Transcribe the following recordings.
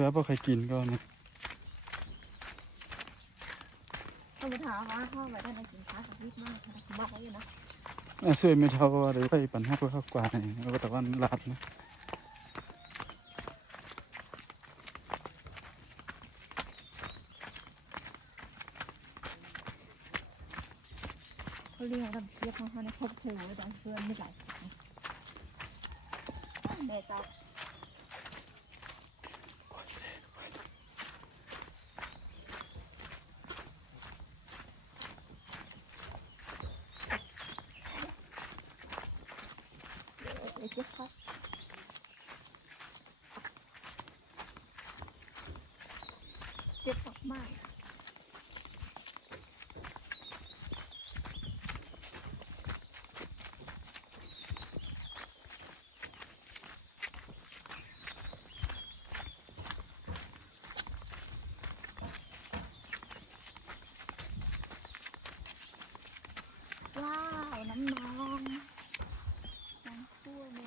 แล้วพอใครกินก็นะต้องไปถามว่าพ่อไปได้ในสินค้าของพี่มากค่ะบอกไว้อยู่นะสวยไม่เท่าอะไรไปปั่นห้าก็เข้ากว่าแล้วก็แต่ว่าลาดนะเขาเรียกว่าเทียบของเขาในครบเทวดาเพื่อนไม่หลายแม่เจ้าเจ็บครับเจ็บมากว้าวน้ำนองน้ำทั่วแ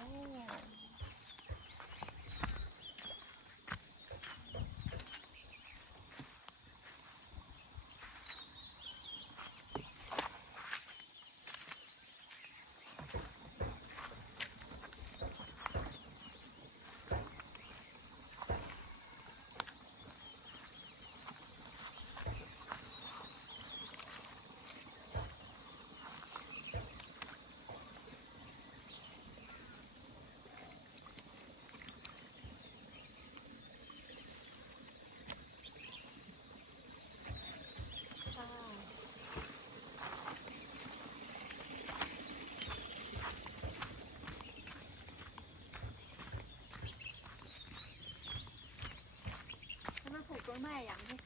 ล้วมันใส่กล้วยไม้อย่างนี้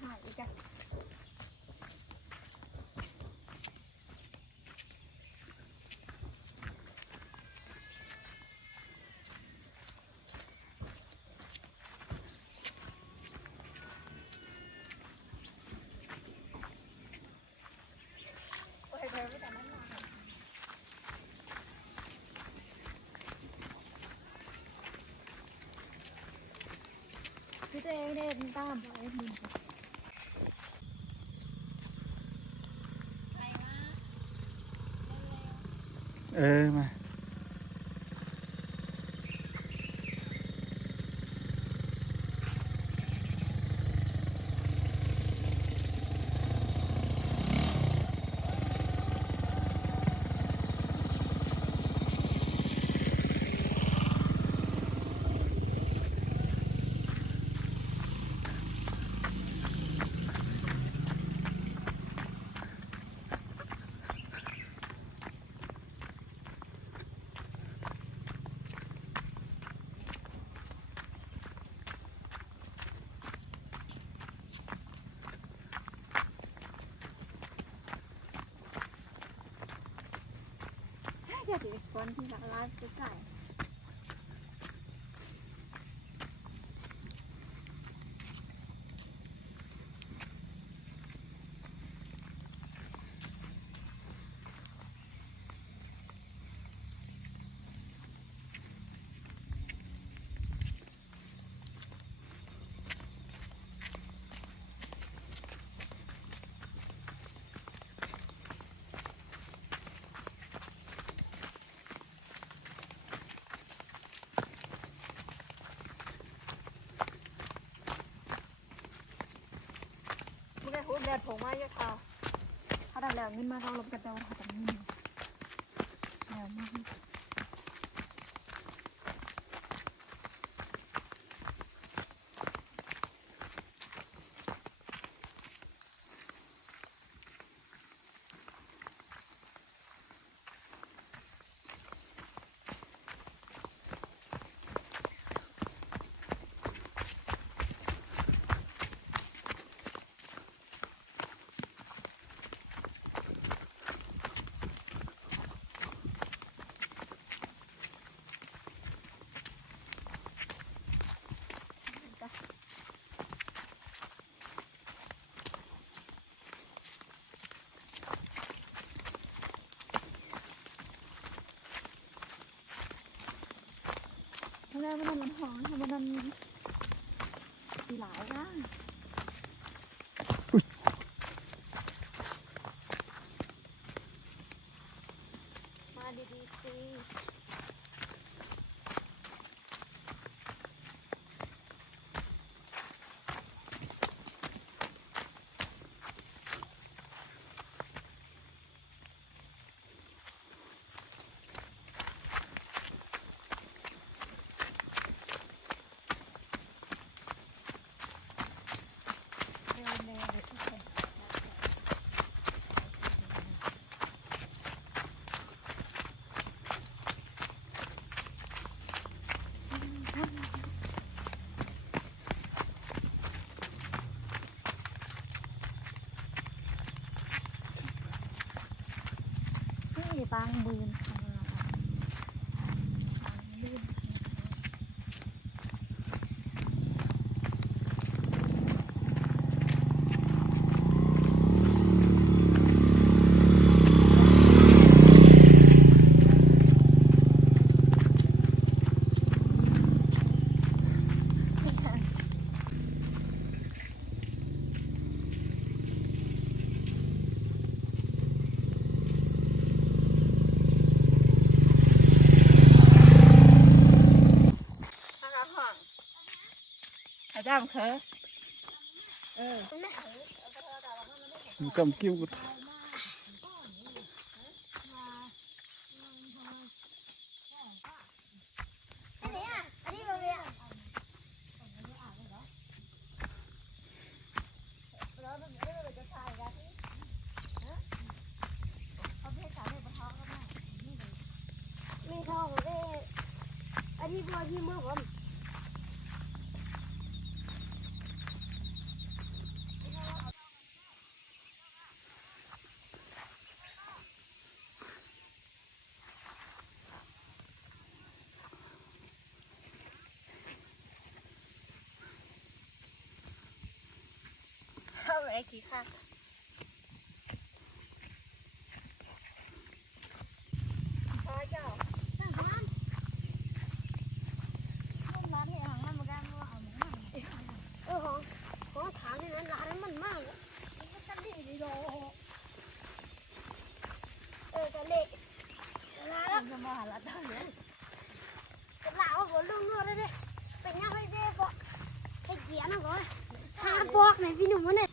หายอีกอ่ะโอ้ยเธอไม่แต่นั่นมาพี่ตัวเองเนี่ยตามไปมึงมาอยากจะเป็นคนที่แบบร้านจะใส่ไม่ได้พูดแดดผมว่าเยอะค่ะถ้าได้แล้วนี่มาเราลงกันแต่ว่าทำนี่แล้วมาก มันหอมทำมันตีหลายนะมาดีๆสินี่บางบืนอาจารย์เคยมันกำกิ้วกูมีทองเลยอันนี้บัวที่มือผมเข้าไอ้ขี้ข้าพอเจ้าสั่งมันร้านเนี่ยของมันมากันว่าเอาหมูหนังของถามนี่นั้นร้านนั้นมันมากเลยมันจะดีดีโดแต่เละร้านแล้วจะมาหาร้านเท่านี้ร้านว่าผมลุ่งเลือดเลยเป็นยังไงเจ๊ปะให้เกียร์นะก่อนหาปอกไหนพี่หนุ่มวะเนี่ย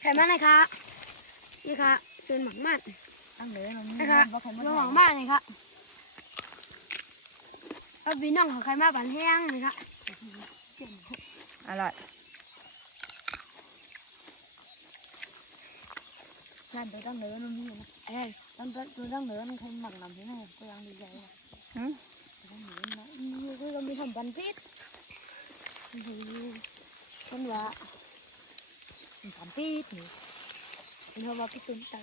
ไข่มันเลยค่ะนี่ค่ะส่วนหมักมัน ตั้งเลยมัน นะคะ บ่ใครมา ส่วนหมักมันเลยค่ะแล้วพี่น้องของไข่มาบันแห้งเลยค่ะ อร่อยนั่นตัวตั้งเลยมันมีนะ เอ้ย ตัวตั้งเลยมันคงหมักน้ำที่นั่นก็ยังดีใจเลยตั้งเลยนะ นี่คือเรามีทำบันพิษคนว่า มันทำปี๊ดนี่ เราว่าพี่ตุ้มไต